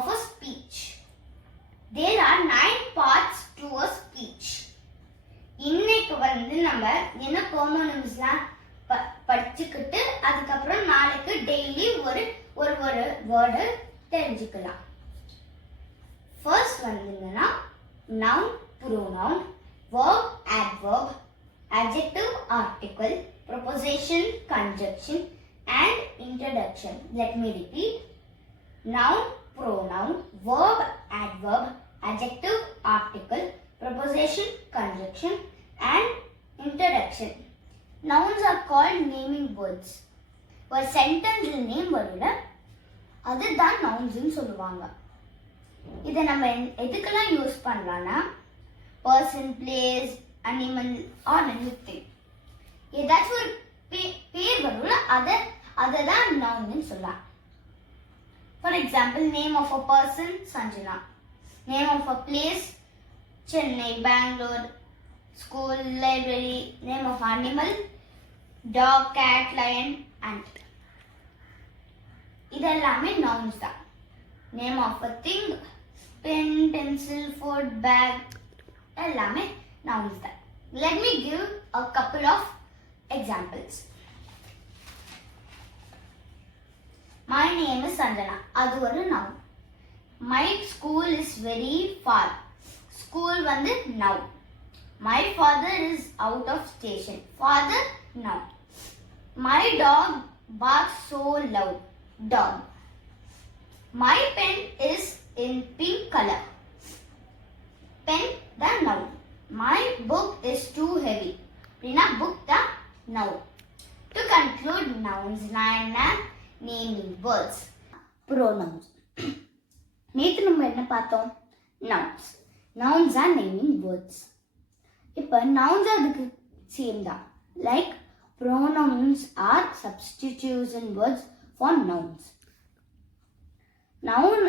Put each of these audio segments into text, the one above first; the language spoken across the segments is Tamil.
of a speech. There are 9 parts to a speech. இன்னைக்கு நம்ம என்ன கோமோனிம்ஸ்லாம் படிச்சுக்கிட்டு அதுக்கப்புறம் நாளைக்கு டெய்லி ஒரு வேர்டு தெரிஞ்சுக்கலாம். ஃபர்ஸ்ட் வந்துங்கன்னா noun, pronoun, verb, adverb, adjective, article, preposition, conjunction and introduction. Let me repeat. Noun, pronoun, verb, adverb, adjective, article, preposition, conjunction and introduction. Nouns are called naming words. ஒரு சென்டென்ஸ்ல நேம் வரும்ல அதுதான் நவுன்ஸ்னு சொல்லுவாங்க. இதை நம்ம எதுக்கெல்லாம் யூஸ் பண்ணலாம்னா person, place, animal or anything. ஏதாச்சும் ஒரு பேர் வரும்ல அதை தான் நவுன்னு சொல்லலாம். For example, name of a person, Sanjana. Name of a place, Chennai, Bangalore. School, library. Name of animal, dog, cat, lion, ant. இதெல்லாமே nouns தான். Name of a thing, pen, pencil, food, bag. எல்லாமே nouns தான். Let me give a couple of examples. My name is Sanjana. அது ஒரு noun. My school is very far. School வந்து noun. My father is out of station. Father noun. My dog barks so loud. Dog. My pen is in pink color. Pen the noun. My book is too heavy. Prina book the noun. To conclude, nouns naming words. Pronouns. நேத்து நம்ம என்ன பார்த்தோம்? Nouns. Nouns are naming words. இப்போ nouns அதுக்கு சேம் தான். Like pronouns are substitution words for nouns. Noun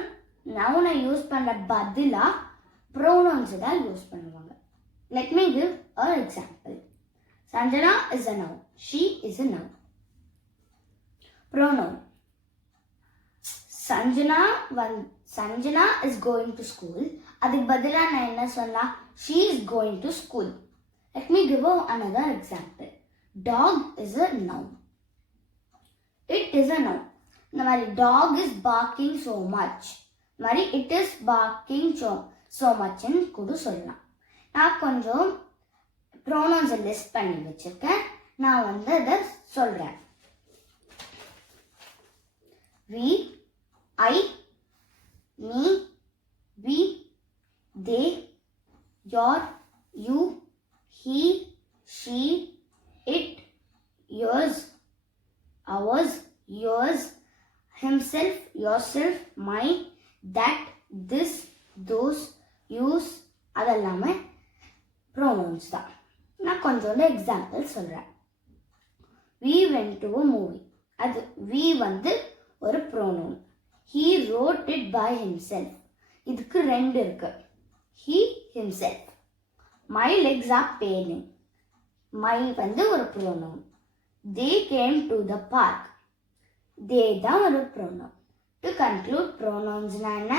use பண்ண பதிலா pronouns தான் யூஸ் பண்ணுவாங்க. Let me give an example. Sanjana is a noun. She is a noun. Pronoun. Sanjana is going to school. அதுக்கு பதிலா நான் என்ன சொன்னா? She is going to school. Let me give another example. Dog is a noun. It is a noun. இந்த மாதிரி dog is barking so much. இந்த மாதிரி it is barking so much ன்னு கூட சொல்லலாம். நான் கொஞ்சம் ப்ரோனவுன்ஸை லிஸ்ட் பண்ணி வச்சிருக்கேன். நான் வந்து அதை சொல்றேன். we, I, me, we, they, your, you, he, she, it, yours, ours, yours, himself, yourself, my, that, this, those, use அதெல்லாமே ப்ரோனவுன்ஸ் தான். நான் கொஞ்சோண்டு எக்ஸாம்பிள் சொல்கிறேன். we went to a movie. அது we வந்து ஒரு pronoun. he wrote it by himself. இதுக்கு ரெண்டு இருக்கு. he, himself. my legs are paining. my வந்து ஒரு pronoun. they came to the park. they தான் ஒரு ப்ரோனவுன். to conclude, pronouns என்ன?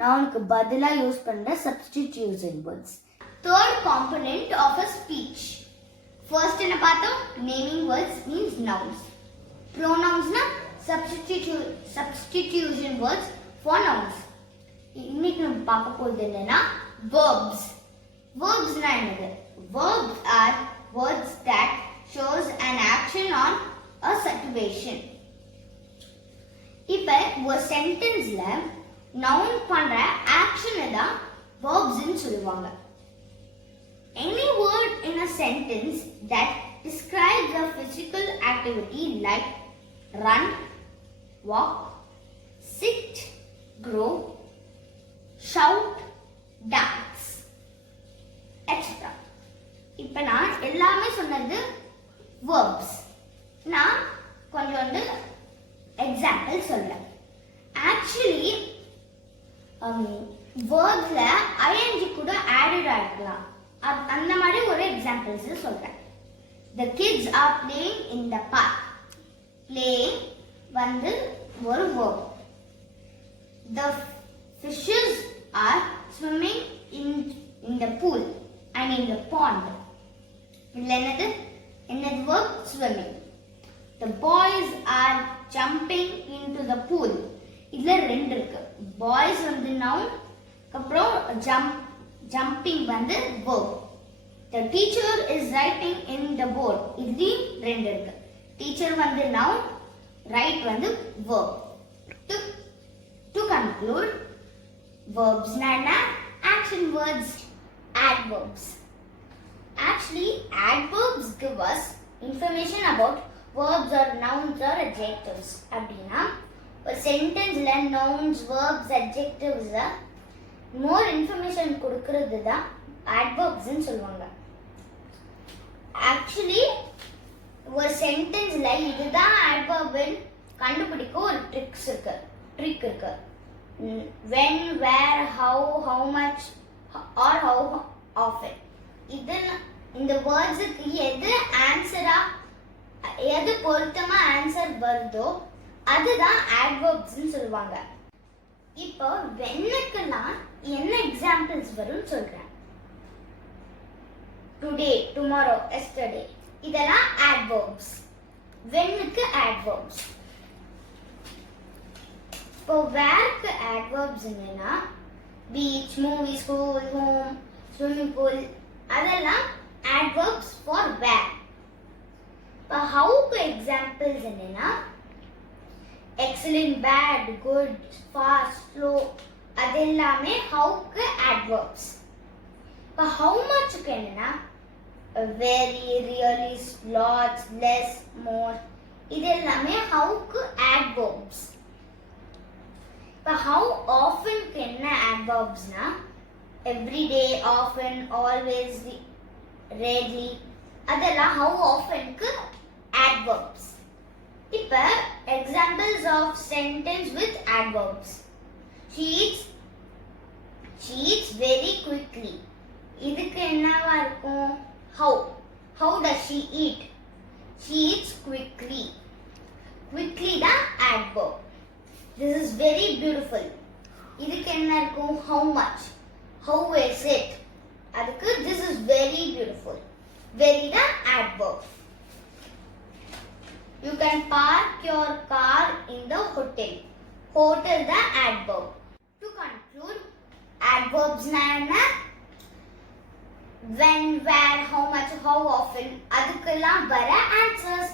நவுனுக்கு பதிலா யூஸ் பண்ற substitution words. Third component of a speech. First என்ன பார்த்தோம்? Naming words means nouns. Pronouns na substitution words for nouns. இன்னைக்கு நம்ம பார்க்க போறது என்னன்னா verbs. Verbs na என்னது? Verbs are words that shows an action on a situation. இப்ப ஒரு சென்டென்ஸ்ல noun பண்ற ஆக்ஷனை தான் verbs ன்னு சொல்லுவாங்க. Any word in a sentence that describes a physical activity like run, walk, sit, grow, shout, dance, etc. இப்ப நான் எல்லாமே சொன்னது verbs. நான் கொஞ்சோண்டு எக்ஸாம்பிள் சொல்றேன். Actually வேர்ட்ஸ்ல ing கூட ஆடட் ஆயிருக்கலாம். அந்த மாதிரி ஒரு எக்ஸாம்பிள்ஸ் சொல்றேன். The kids are playing in the park. Playing வந்து ஒரு verb. The Fishes are swimming in the pool and in the pond. இதுல என்னது verb swimming. The boys are jumping into the pool. இதுல ரெண்டு இருக்கு. Boys வந்து noun, அப்புறம் jumping வந்து verb. The teacher is writing in the board. இதுலயும் ரெண்டு இருக்கு. Teacher வந்து noun, write வந்து verb. To conclude, verbs nana, action words, adverbs. Actually, adverbs give us information about verbs or nouns or adjectives. அப்படின்னா ஒரு சென்டென்ஸ்ல nouns, verbs, adjectives more information கொடுக்கிறது தான் adverbs ன்னு சொல்லுவாங்க. Actually, ஒரு சென்டென்ஸ்ல இதுதான் adverb கண்டுபிடிக்க ஒரு ட்ரிக் இருக்கு. When, where, how much or how often. இந்த வேர்ட்ஸுக்கு எது ஆன்சரா, எது பொருத்தமா ஆன்சர் வருதோ அதுதான் adverbs ன்னு சொல்லுவாங்க. இப்போ வென்னுக்குலாம் என்ன எக்ஸாம்பிள்ஸ் வரும்னு சொல்றேன். டுடே, டுமாரோ, எஸ்டர்டே இதெல்லாம் adverbs. வென்னுக்கு adverbs. இப்போ வேர்க்கு adverbs என்னன்னா beach, movie, school, home, swimming pool அதெல்லாம் adverbs for where. இப்போ ஹவுக்கு எக்ஸாம்பிள்ஸ் என்னன்னா excellent, bad, good, fast, slow அதெல்லாமே ஹவுக்கு adverbs. இப்போ how muchக்கு என்னன்னா very, really, lots, less, more இதெல்லாமே ஹவுக்கு adverbs. இப்போ how oftenக்கு என்ன adverbsனா every day, often, always, rarely அதெல்லாம் how oftenக்கு adverbs. இப்போ examples of sentence with adverbs. She eats very quickly. இதுக்கு என்னவா இருக்கும்? How does she eat? She eats quickly. Quickly தான் adverb. This is very beautiful. இதுக்கு என்ன இருக்கும்? How much? How is it? அதுக்கு this is very beautiful. Very தான் adverb. You can park your car in the hotel. Hotel the adverb. To conclude, adverbs na when, where, how much, how often அதுக்கெல்லாம் வர answers.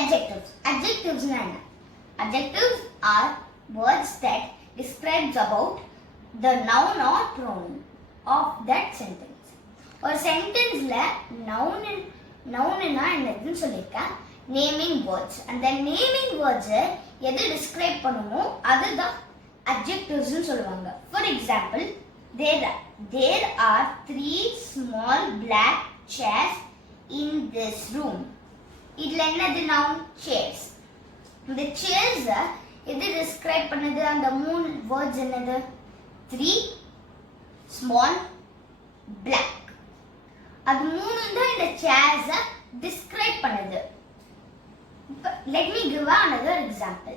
Adjectives. Adjectives na Adjectives are words that describes about the noun or pronoun of that sentence. ஒரு சென்டென்ஸ்ல நவுன்னா என்னதுன்னு சொல்லியிருக்கேன். Naming words. அந்த நேமிங் வேர்ட்ஸை எது டிஸ்கிரைப் பண்ணுமோ அதுதான் அட்ஜெக்டிவ்ஸ்னு சொல்லுவாங்க. For example, there are 3 small black chairs in this room. இதுல என்னது நவுன்? chairs. இந்த chairs எது டிஸ்கிரைப் பண்ணுது? அந்த 3 வேர்ட்ஸ் என்னது? 3 small black. அது 3 தான் இந்த chairs டிஸ்கிரைப் பண்ணுது. Let me give another example.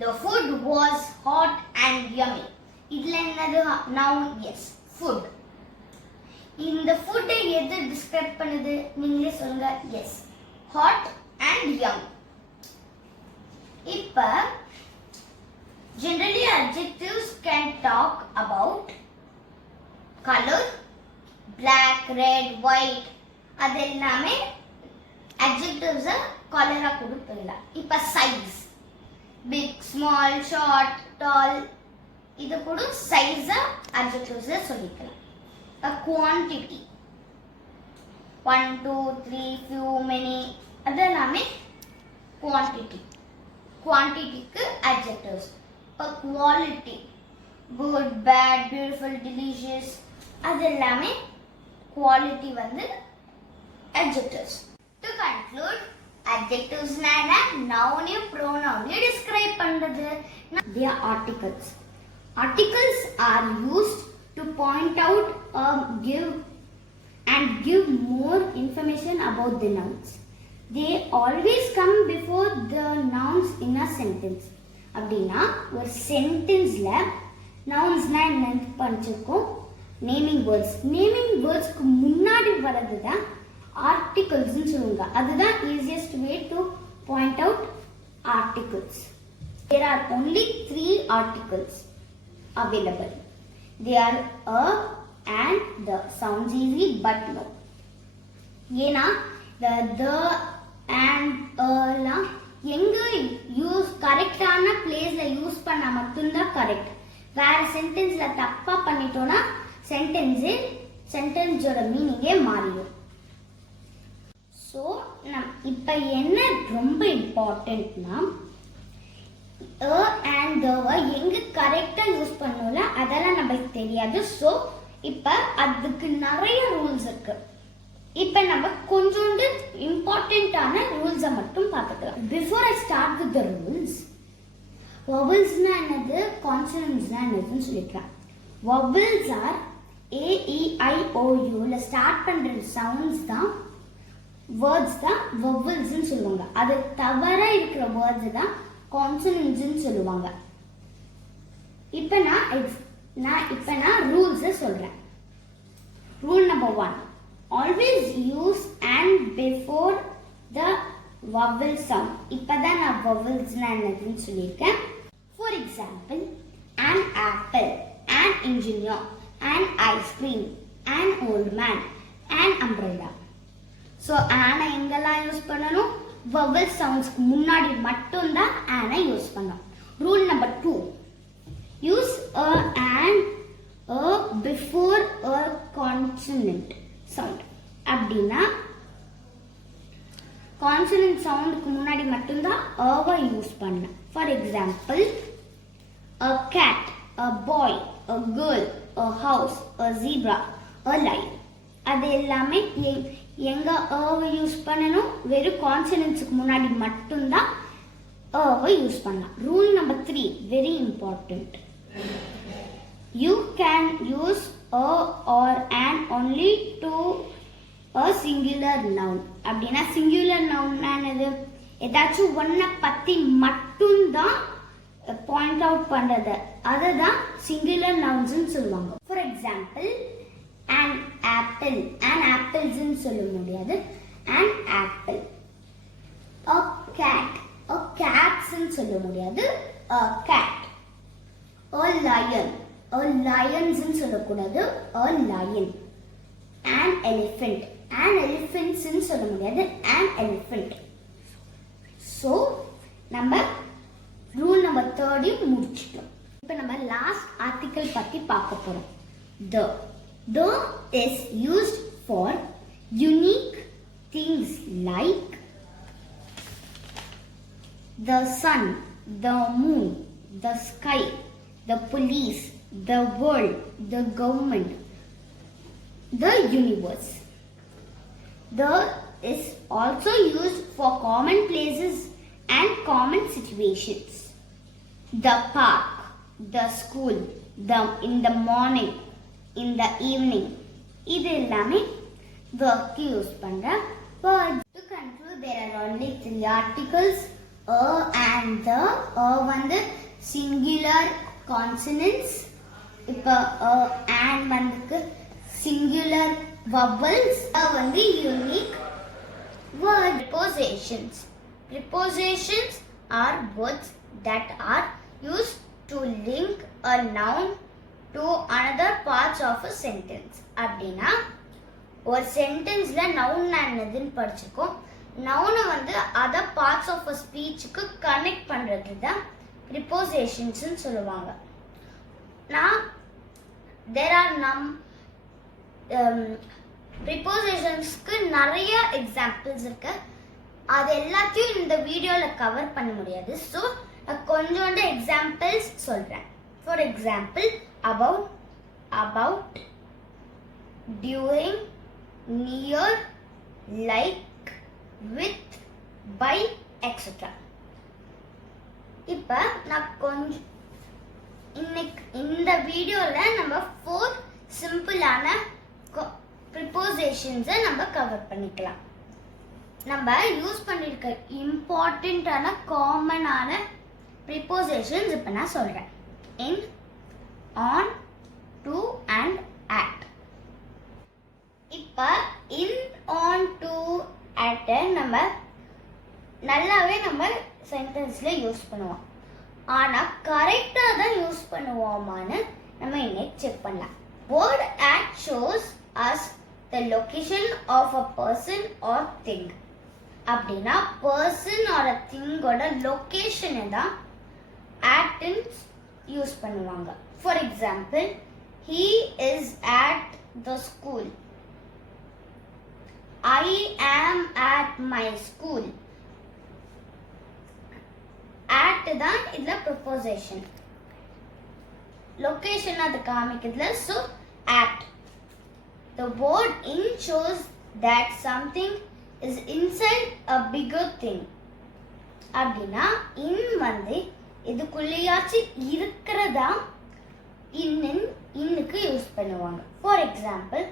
The food was hot and yummy. இதுல என்னது noun? Yes, food. இந்த food எது டிஸ்கிரைப் பண்ணுது? நீங்களே சொல்லுங்க. Yes, hot and yummy. இப்ப generally adjectives can talk about color, black, red, white அதெல்லாமே adjectives கலரா கொடுப்பீங்க. இப்ப size, big, small, short, tall இது கூட சைஸ் adjectives சொல்லிக்கலாம். குவாண்டிட்டி 1, 2, 3, few, many அதெல்லாமே குவாண்டிட்டி. குவாண்டிட்டிக்கு adjectives. இப்ப quality, good, bad, beautiful, delicious அதெல்லாமே குவாலிட்டி வந்து adjectives. To conclude, adjectives noun pronoun describe பண்றது. They are articles. Articles are used to point out or give more information about the nouns. They always come before the nouns in a sentence. அப்படின்னா ஒரு சென்டென்ஸ்ல நவுன்ஸ்னா என்னன்னு படிச்சிருக்கோம். Naming words. நேமிங் வேர்ட்ஸ்க்கு முன்னாடி வர்றது தான் ஆர்டிகல்ஸ்னு சொல்லுவாங்க. அதுதான் easiest way to point out articles. There are only 3 articles available. They are a and the. Sounds easy but no. ஏன்னா the and லாம் எங்க யூஸ் கரெக்டான பிளேஸ்ல யூஸ் பண்ணா மட்டும்தான் கரெக்ட். வேற சென்டென்ஸ்ல தப்பா பண்ணிட்டோம்னா சென்டென்ஸோட மீனிங்கே மாறிடும். ஸோ இப்போ என்ன ரொம்ப இம்பார்ட்டன்ட்னா and the எங்க கரெக்டா யூஸ் பண்ணோம்ல அதெல்லாம் நமக்கு தெரியாது. ஸோ இப்போ அதுக்கு நிறைய ரூல்ஸ் இருக்கு. இப்போ நம்ம கொஞ்சோண்டு இம்பார்ட்டன்டான ரூல்ஸை மட்டும் பார்த்துக்கலாம். Before I start with the rules, வவல்ஸ்னா என்னது, கான்சனன்ட்ஸ்னா என்னதுன்னு சொல்லிக்கலாம். வவல்ஸ் ஆர் AEIOUல ஸ்டார்ட் பண்ற சவுண்ட்ஸ் தான் வேர்ட்ஸ் தான் வவல்ஸ்னு சொல்லுவாங்க. அது தவிர இருக்கிற வேர்ட்ஸ் தான் கான்சனன்ட்ஸ்னு சொல்லுவாங்க. இப்போ நான் ரூல்ஸை சொல்றேன். Rule number 1, always use and before the vowel sound. இப்பதான் நான் vowelsனா என்னதுன்னு சொல்லியிருக்கேன். For example, an apple, an engineer, an ice cream, an old man, an umbrella. So ஆனை எங்கெல்லாம் யூஸ் பண்ணணும், vowel soundsக்கு முன்னாடி மட்டும்தான் ஆனை யூஸ் பண்ணணும். Rule number 2, use a and a before a consonant sound. அப்படின்னா கான்சனன்ட் சவுண்டுக்கு முன்னாடி மட்டும்தான் அவை யூஸ் பண்ண. For example, a cat, a boy, a girl, a house, a zebra, a lion. அது எல்லாமே எங்க அவை யூஸ் பண்ணணும், வெறும் கான்சனன்ட்ஸ்க்கு முன்னாடி மட்டும்தான் அவை யூஸ் பண்ணலாம். Rule number 3, very important. You can use a or an only to a singular noun. அப்படின்னா சிங்குலர் நவுன்னா என்னது, ஏதாச்சும் ஒன்றை பற்றி மட்டும்தான் பாயிண்ட் அவுட் பண்ணுறது, அதுதான் சிங்குலர் நவுன்ஸ்னு சொல்லுவாங்க. For example, an apple, an apples-ன்னு சொல்ல முடியாது, an apple. a cat, a cats-ன்னு சொல்ல முடியாது, a cat. a lion, a lions-ன்னு சொல்லக்கூடாது, a lion. an elephant, an elephants-ன்னு சொல்ல முடியாது, an elephant. ஸோ நம்ம ரூல் நம்பர் 3 முடிச்சிட்டோம். இப்போ நம்ம லாஸ்ட் ஆர்டிக்கல் பற்றி பார்க்க போகிறோம். The is used for unique things like the sun, the moon, the sky, the police, the world, the government, the universe. The is also used for common places and common situations. The park, the school, in the morning, in the evening. இது எல்லாமே work யூஸ் பண்ற words. To conclude, there are only 3 articles, a and the. A வந்து singular consonants. இப்போ and வந்துக்கு singular vowels. வந்து unique word. Prepositions. Prepositions are words that are used to link a noun to another parts of a sentence. அப்படின்னா ஒரு சென்டென்ஸ்ல நவுன் என்னதுன்னு படிச்சிருக்கோம். நவுனை வந்து அதர் பார்ட்ஸ் ஆஃப் அ ஸ்பீச்சுக்கு கனெக்ட் பண்ணுறது தான் ப்ரிப்போசிஷன்ஸ்னு சொல்லுவாங்க. தேர் ஆர் ப்ரிப்போசிஷன்ஸ்க்கு நிறைய எக்ஸாம்பிள்ஸ் இருக்கு. அது எல்லாத்தையும் இந்த வீடியோவில் கவர் பண்ண முடியாது. ஸோ நான் கொஞ்சோண்டு எக்ஸாம்பிள்ஸ் சொல்கிறேன். For example, about, during, near, like, with, by, etc. இப்போ நான் கொஞ்சம் இன்னைக்கு இந்த வீடியோவில் நம்ம 4 சிம்பிளான ப்ரிப்போசிஷன்ஸை நம்ம கவர் பண்ணிக்கலாம். நம்ம யூஸ் பண்ணியிருக்க இம்பார்ட்டண்ட்டான காமனான ப்ரிப்போசிஷன்ஸ் இப்போ நான் சொல்கிறேன். in, சென்டென்ஸில் யூஸ் பண்ணுவோம். ஆனால் கரெக்டாக தான் யூஸ் பண்ணுவோமான்னு நம்ம இன்னைக்கு செக் பண்ணலாம். Word at shows us the location of a person or thing. அப்படின்னா பர்சன் ஆர் அ திங்கோட லொக்கேஷனை தான் at யூஸ் பண்ணுவாங்க. For example, he is at the school. I am at my school. at தான் இதுல ப்ரொபோசிஷன், லொகேஷன் அது காமிக்கிறதுல. so at. The word in shows that something is inside a bigger thing. அப்படின்னா in வந்து இதுக்குள்ளேயாச்சு இருக்கிறதா இன்னுக்கு யூஸ் பண்ணுவாங்க. For example,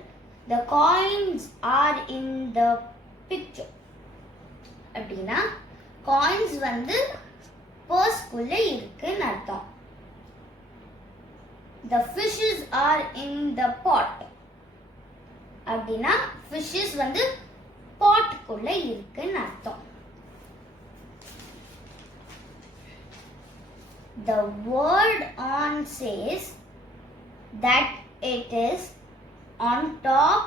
the coins are in the picture. அப்படின்னா காயின்ஸ் வந்து பர்ஸ்க்குள்ள இருக்குன்னு அர்த்தம். The fishes are in the pot. அப்படின்னா fishes வந்து பாட்குள்ள இருக்குன்னு அர்த்தம். The word on says that it is on top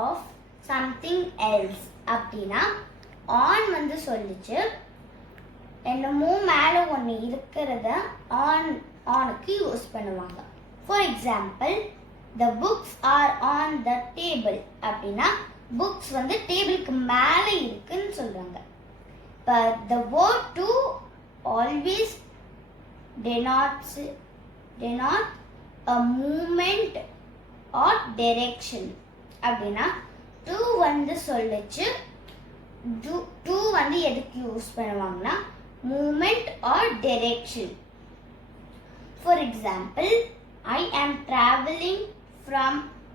of something else. அப்படின்னா on வந்து சொல்லிச்சு என்னமோ மேலே ஒன்று இருக்கிறத ஆனுக்கு யூஸ் பண்ணுவாங்க. For example, the books are on the table. அப்படின்னா புக்ஸ் வந்து டேபிளுக்கு மேலே இருக்குன்னு சொல்றாங்க. But the word to always denote a movement or direction. அப்படின்னா to வந்து சொல்லிச்சு, to வந்து எதுக்கு யூஸ் பண்ணுவாங்கன்னா movement or direction. For example, I am traveling from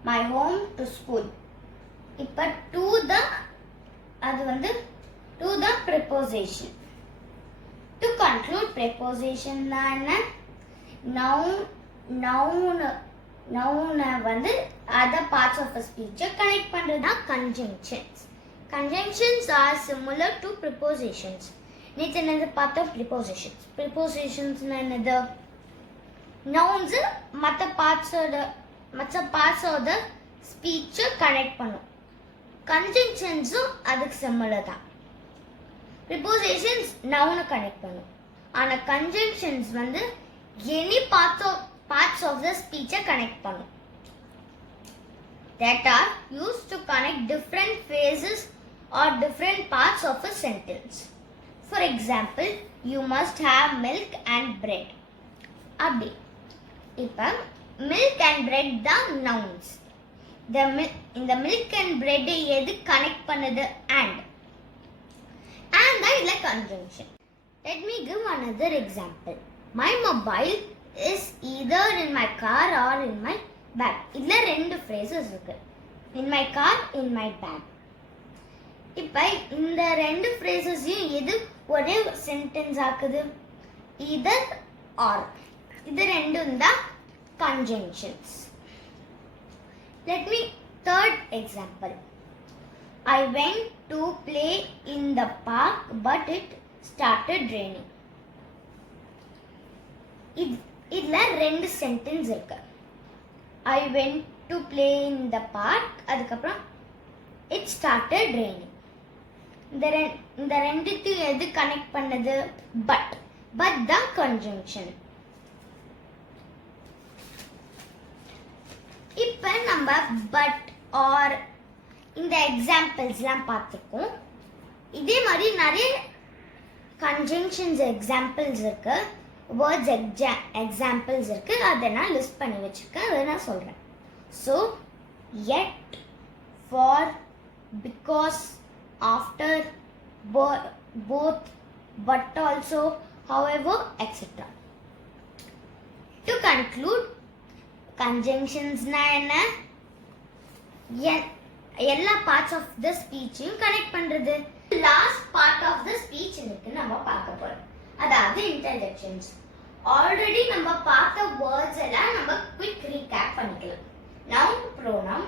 my home to school. இப்ப to தான் அது வந்து to தான் preposition. To conclude, preposition என்ன? noun வந்து other parts of a speech connect பண்றதுனா conjunctions. Conjunctions are similar to prepositions. நேற்று என்னது பார்த்தோம்? ப்ரிப்போசிஷன்ஸ். ப்ரிப்போசிஷன்ஸ்னா என்னது? நவுன்ஸு மற்ற பார்ட்ஸோட ஸ்பீச்சை கனெக்ட் பண்ணும். கன்ஜங்ஷன்ஸும் அதுக்கு சிமிலர் தான். ப்ரிப்போசிஷன்ஸ் நவுனை கனெக்ட் பண்ணும், ஆனால் கன்ஜங்ஷன்ஸ் வந்து எனி பார்ட்ஸ் ஆஃப் த ஸ்பீச்சை கனெக்ட் பண்ணும். that are used to connect different phases or different parts of a sentence. For example, you must have milk and bread. அப்படி இப்போ milk and bread தான் nouns. இந்த milk and bread எது கனெக்ட் பண்ணுது? and தான் இதுல conjunction. Let me give another example. My mobile is either in my car or in my bag. இதுல ரெண்டு phrases இருக்கு, in my car, in my bag. இப்ப இந்த ரெண்டு phrases-ஐயும் எது ஒரே சென்டென்ஸ் ஆக்குது? either or. இது ரெண்டும் தான் conjunctions. Let me third example. I went to play in the park but it started raining. இதுல ரெண்டு சென்டென்ஸ் இருக்கு. I went to play in the park, அதுக்கப்புறம் it started raining. இந்த ரெண்டுத்தையும் எது கனெக்ட் பண்ணது? but தான் conjunction. இப்ப நம்ம but or இந்த எக்ஸாம்பிள்ஸ்லாம் பார்த்துருக்கோம். இதே மாதிரி நிறைய conjunctions எக்ஸாம்பிள்ஸ் இருக்கு, வேர்ட்ஸ் எக்ஸாம்பிள்ஸ் இருக்கு. அதை நான் லிஸ்ட் பண்ணி வச்சிருக்கேன், அதை நான் சொல்றேன். So yet, for, because, after, both, but also, however, etc. To conclude, conjunctionsனா என்ன? எல்லா பார்ட்ஸ் ஆஃப் த ஸ்பீச்சையும் கனெக்ட் பண்றது. Last part of the speech இருக்கு நம்ம பார்க்க போறோம், அதாவது இன்டர்ஜெக்ஷன்ஸ். ஆல்ரெடி நம்ம பார்த்த வேர்ட்ஸ் எல்லாம் நம்ம குயிக் ரீகேப் பண்ணிக்கலாம். noun, pronoun,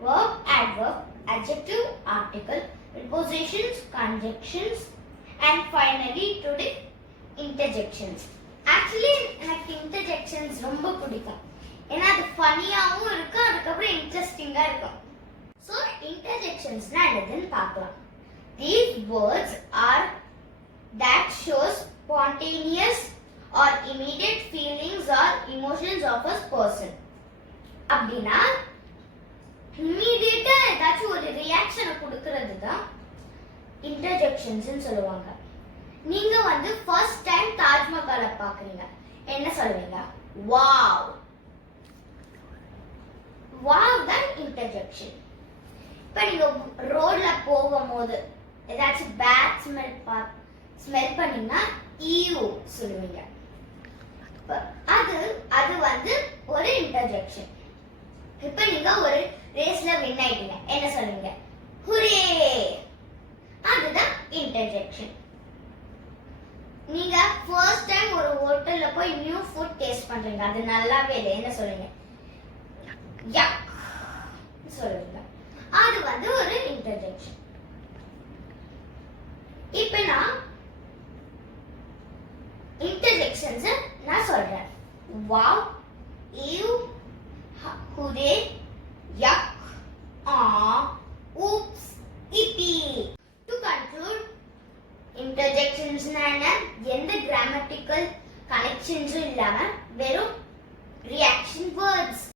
verb, adverb, adjective, article, prepositions, conjunctions and finally to the interjections. Actually எனக்கு interjections ரொம்ப பிடிக்கும். ஏன்னா அது ஃபன்னியாவும் இருக்கும், அதுக்கப்புறம் இன்ட்ரெஸ்டிங்கா இருக்கும். So interjectionsனா என்னதுன்னு பார்க்கலாம். These words are that shows spontaneous or immediate feelings or emotions of a person. அப்படின்னா இம்மீடியட்டா ஏதாச்சும் ஒரு ரியாக்ஷனை கொடுக்கிறது தான் இன்டர்ஜெக்ஷன்ஸ்னு சொல்லுவாங்க. நீங்க வந்து ஃபர்ஸ்ட் டைம் தாஜ்மஹாலை பார்க்குறீங்க, என்ன சொல்லுவீங்க? வாவ். வாவ் தான் இன்டர்ஜெக்ஷன். இப்போ நீங்க ரோட்ல போகும்போது ஏதாச்சும் பேட் ஸ்மெல் பண்ணீங்கன்னா ஈயூ சொல்லுவீங்க. அது அது வந்து ஒரு இன்டர்ஜெக்ஷன். இப்போ நீங்க ஒரு ரேஸ்ல வின் ஆயிட்டீங்க, என்ன சொல்லுவீங்க? ஹுரே. அதுதான் இன்டர்ஜெக்ஷன். நீங்க ஃபர்ஸ்ட் டைம் ஒரு ஹோட்டல்ல போய் நியூ ஃபுட் டேஸ்ட் பண்றீங்க, அது நல்லாவே இல்லை, என்ன சொல்லுவீங்க? யக் சொல்லுவீங்க. அது வந்து ஒரு இன்டர்ஜெக்ஷன். இப்போ நான் இன்டர்ஜெக்ஷன்ஸ் நான் சொல்றேன். வாவ், ஈவ், ஹுரே, யக், ஆ,